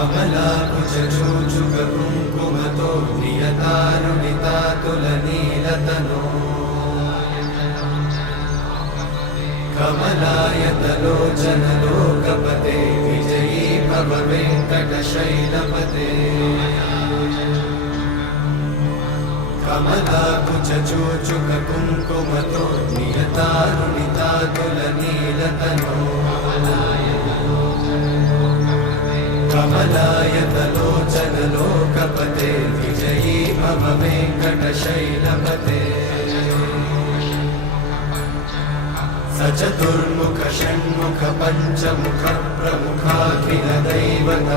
कमलाकुचूचुककुङ्कुमतो नियतारुणितातुलनीलतनो कमलायतलोचनलोकपते विजयी भव वेङ्कटशैलपते कमलाकुचूचुककुङ्कुमतो नियतारुणितातुलनीलतनो कमलायतलोचनलोकपते विजयी भव वेङ्कटशैलपते स चतुर्मुख षण्मुख पञ्चमुख प्रमुखाखिल दैवत